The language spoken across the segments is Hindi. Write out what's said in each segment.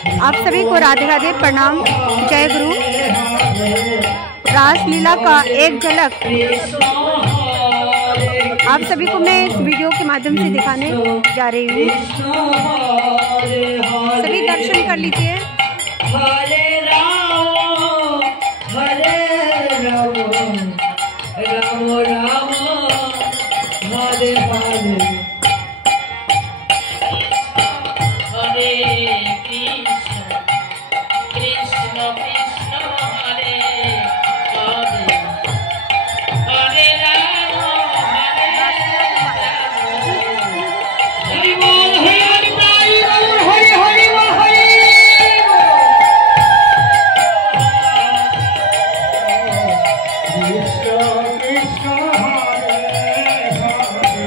आप सभी को राधे राधे, प्रणाम, जय गुरु। रासलीला का एक झलक आप सभी को मैं इस वीडियो के माध्यम से दिखाने जा रही हूँ। सभी दर्शन कर लीजिए। हरे राम राम राम हरे हरे, हरे कृष्ण कृष्ण कृष्ण हरे हरे, हरे राम हरि बोल, हरि बोल, हरि हरि बोल, हरि कृष्ण कृष्ण हरे हरे,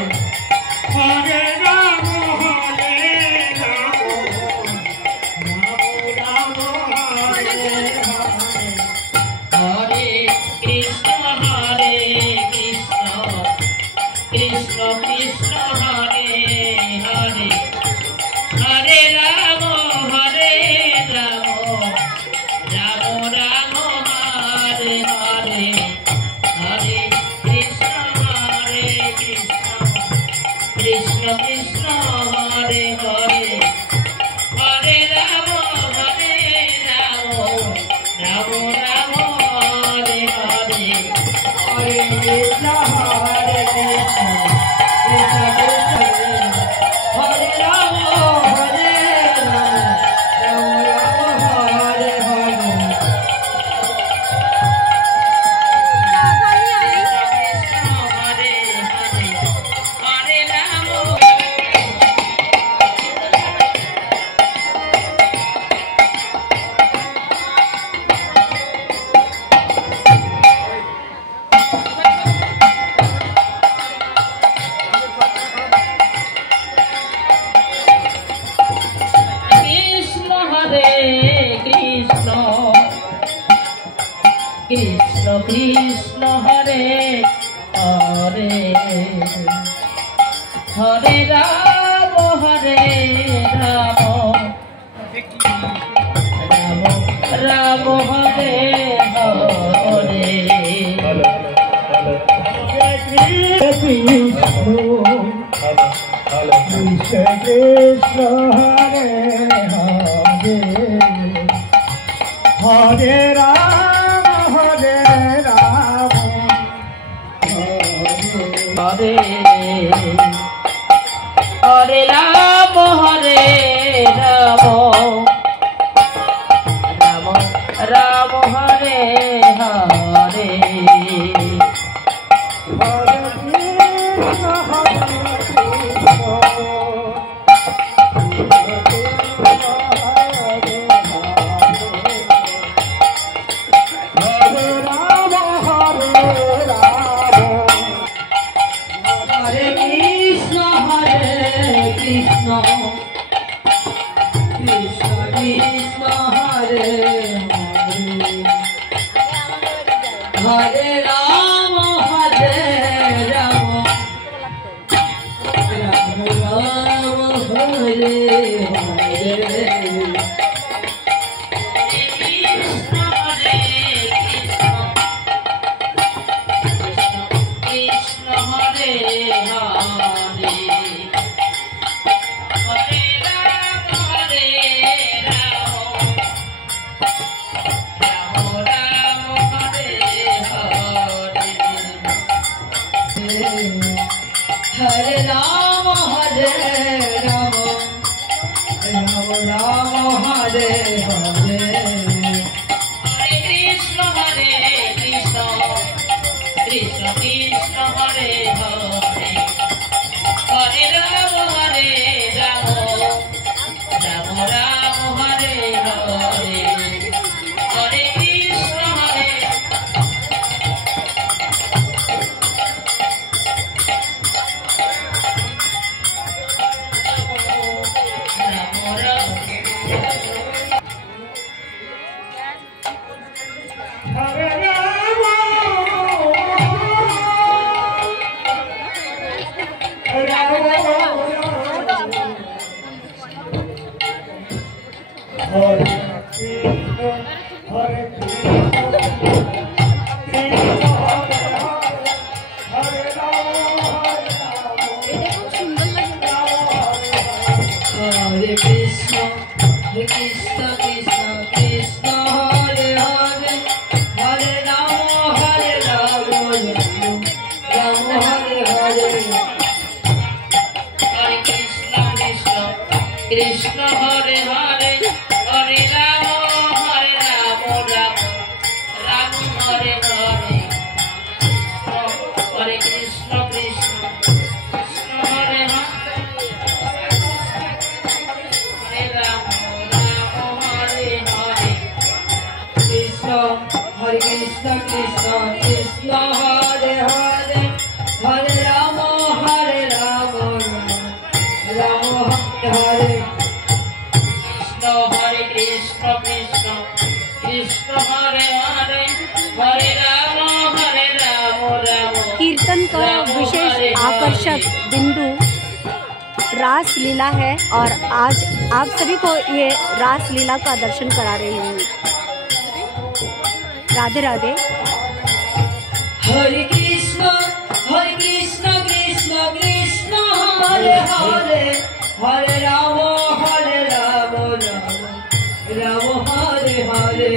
हरे राम राम राम हरे हरे, हरे कृष्ण कृष्ण कृष्ण हरे हरे, हरे राम राम राम हरे हरे, हरे कृष्ण हरे कृष्ण कृष्ण कृष्ण हरे राम राम राम हरे हरे, कृष्ण कृष्ण हरे हरे, हरे राम राम राम हरे हरे, कृष्ण कृष्ण हरे हरे, हरे राम हरे राम राम राम हरे हरे, हरे राम हरे हरे, हरे कृष्ण कृष्ण कृष्ण हरे हरे, हरे राम राम राम हरे हरे, हरे Krishna Krishna Hare Hare Hare Rama Rama Hare Hare Hare Krishna Krishna Krishna Hare Hare Hare Rama Hare Hare Krishna Hare Krishna Krishna Krishna Hare Hare Hare Rama Hare Rama Rama Hare Krishna Krishna Krishna Hare Hare Hare Rama Rama कीर्तन का विशेष आकर्षक बिंदु रास लीला है और आज आप सभी को ये रास लीला का दर्शन करा रही हूँ। राधे राधे। हरे Krishna Krishna Krishna Hare Hare Hare Ram Ram Hare Hare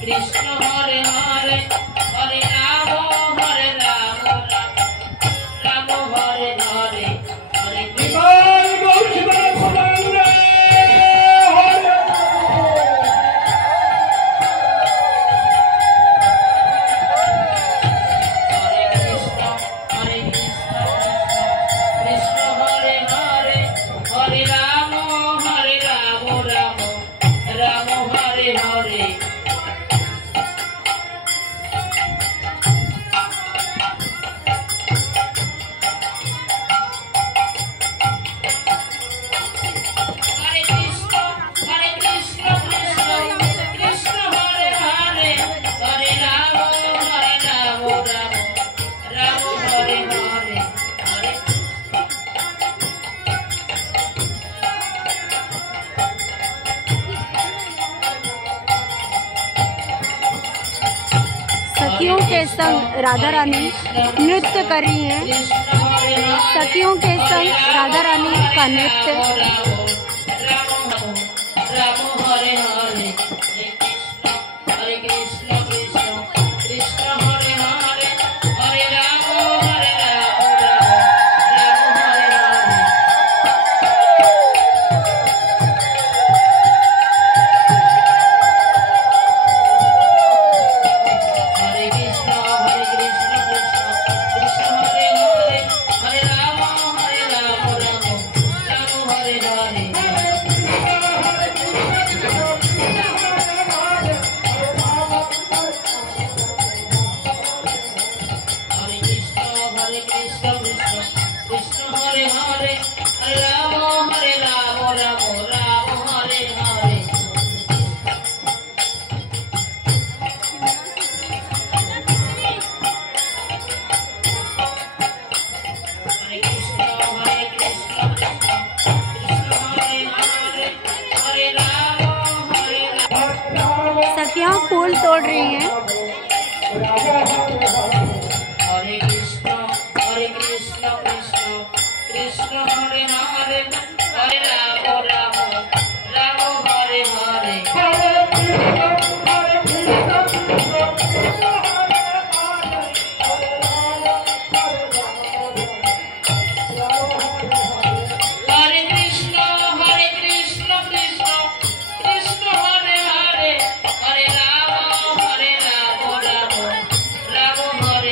Krishna Hare Hare Hare Rama Rama Hare Hare Hare Krishna Krishna Hare Hare Hare Rama Rama Hare Hare सखियों के संग राधा रानी नृत्य कर रही हैं। सखियों के संग राधा रानी का नृत्य। Hare Krishna Krishna Hare Hare Hare Rama सखियां फूल तोड़ रही हैं। Hare Krishna Krishna Krishna Hare Hare Hare Rama Rama Hare Hare Hare Krishna Krishna Krishna Hare Hare Hare Rama Rama Hare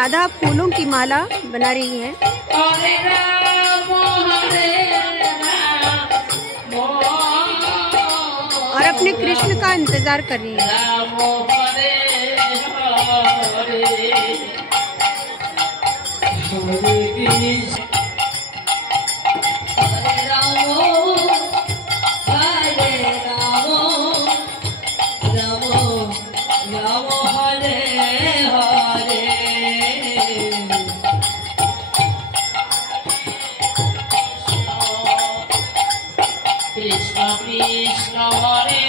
Radha फूलों की माला बना रही है हरे राम और अपने कृष्ण का इंतजार कर रही है। कृष्ण कृष्ण हरे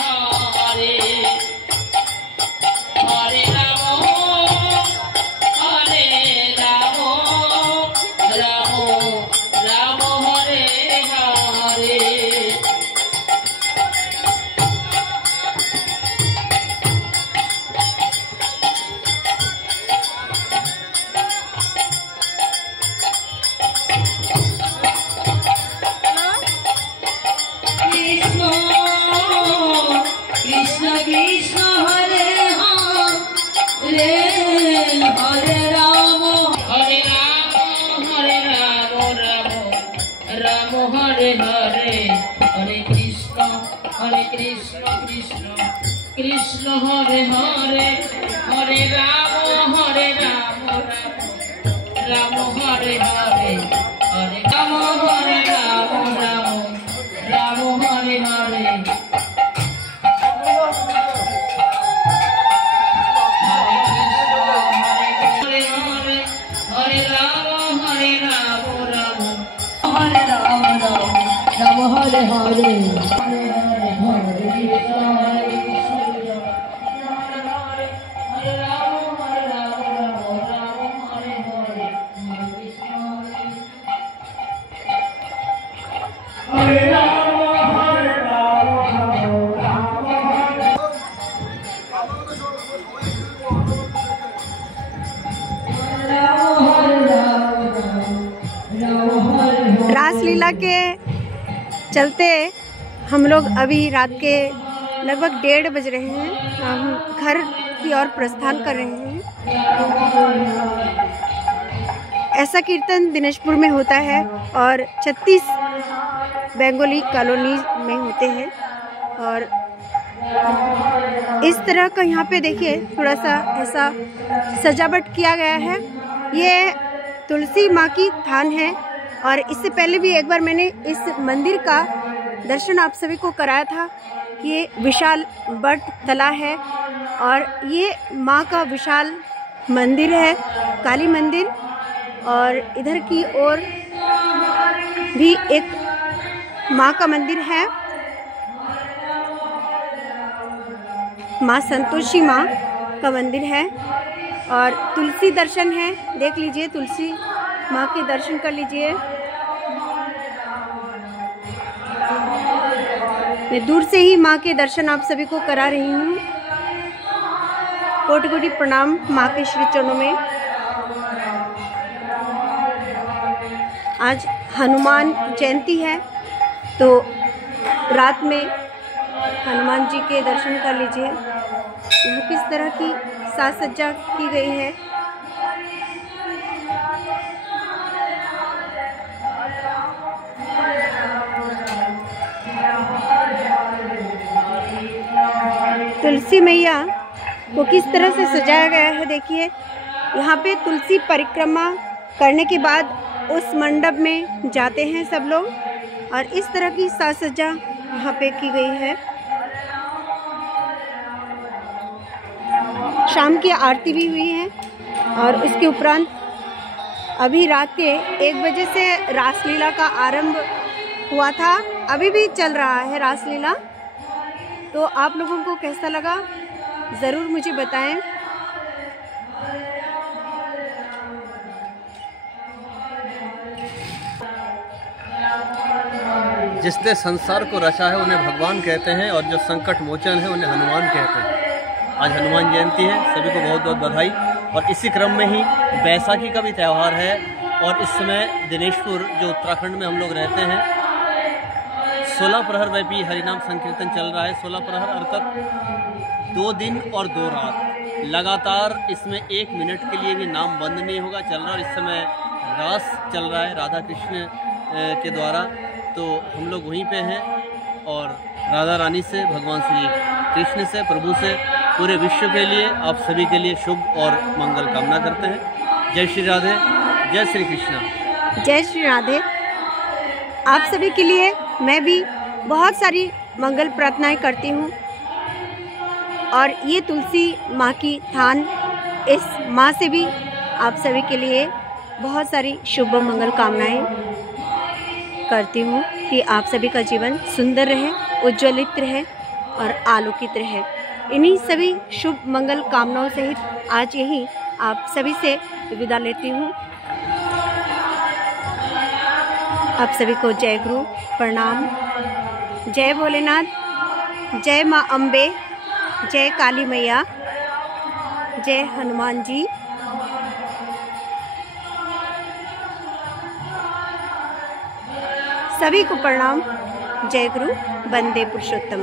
हरे हरे राम राम राम हरे हरे। कृष्ण कृष्ण हरे हरे हरे राम राम हरे हरे हरे कृष्ण कृष्ण कृष्ण हरे हरे हरे राम राम हरे हरे हरे राम राम हरे हरे। हरे हरे रासलीला के चलते हम लोग अभी रात के लगभग 1:30 बज रहे हैं। हम घर की ओर प्रस्थान कर रहे हैं। ऐसा कीर्तन दिनेशपुर में होता है और 36 बंगाली कॉलोनी में होते हैं। और इस तरह का यहाँ पे देखिए थोड़ा सा ऐसा सजावट किया गया है। ये तुलसी माँ की थान है और इससे पहले भी एक बार मैंने इस मंदिर का दर्शन आप सभी को कराया था। ये विशाल बट तला है और ये माँ का विशाल मंदिर है, काली मंदिर। और इधर की ओर भी एक माँ का मंदिर है, माँ संतोषी माँ का मंदिर है। और तुलसी दर्शन है, देख लीजिए, तुलसी माँ के दर्शन कर लीजिए। मैं दूर से ही माँ के दर्शन आप सभी को करा रही हूँ। कोटि कोटि प्रणाम माँ के श्री चरणों में। आज हनुमान जयंती है तो रात में हनुमान जी के दर्शन कर लीजिए। यहाँ किस तरह की साज सज्जा की गई है। तुलसी मैया को किस तरह से सजाया गया है, देखिए। यहाँ पे तुलसी परिक्रमा करने के बाद उस मंडप में जाते हैं सब लोग और इस तरह की साज सज्जा यहाँ पे की गई है। शाम की आरती भी हुई है और उसके उपरांत अभी रात के 1 बजे से रासलीला का आरंभ हुआ था। अभी भी चल रहा है रासलीला। तो आप लोगों को कैसा लगा ज़रूर मुझे बताएं। जिसने संसार को रचा है उन्हें भगवान कहते हैं और जो संकट मोचन है उन्हें हनुमान कहते हैं। आज हनुमान जयंती है, सभी को बहुत बहुत बधाई। और इसी क्रम में ही बैसाखी का भी त्यौहार है और इस समय दिनेशपुर जो उत्तराखंड में हम लोग रहते हैं 16 प्रहर व्यापी हरिनाम संकीर्तन चल रहा है। 16 प्रहर अर्थात 2 दिन और 2 रात लगातार इसमें 1 मिनट के लिए भी नाम बंद नहीं होगा, चल रहा है। और इस समय रास चल रहा है राधा कृष्ण के द्वारा, तो हम लोग वहीं पे हैं और राधा रानी से, भगवान श्री कृष्ण से, प्रभु से पूरे विश्व के लिए, आप सभी के लिए शुभ और मंगल कामना करते हैं। जय श्री राधे, जय श्री कृष्णा। जय श्री राधे। आप सभी के लिए मैं भी बहुत सारी मंगल प्रार्थनाएं करती हूँ। और ये तुलसी माँ की थान, इस माँ से भी आप सभी के लिए बहुत सारी शुभ मंगल कामनाएं करती हूँ कि आप सभी का जीवन सुंदर रहे, उज्ज्वलित रहे और आलोकित रहे। इन्हीं सभी शुभ मंगल कामनाओं सहित आज यही आप सभी से विदा लेती हूँ। आप सभी को जय गुरु, प्रणाम, जय भोलेनाथ, जय माँ अम्बे, जय काली मैया, जय हनुमान जी। सभी को प्रणाम, जय गुरु, वंदे पुरुषोत्तम।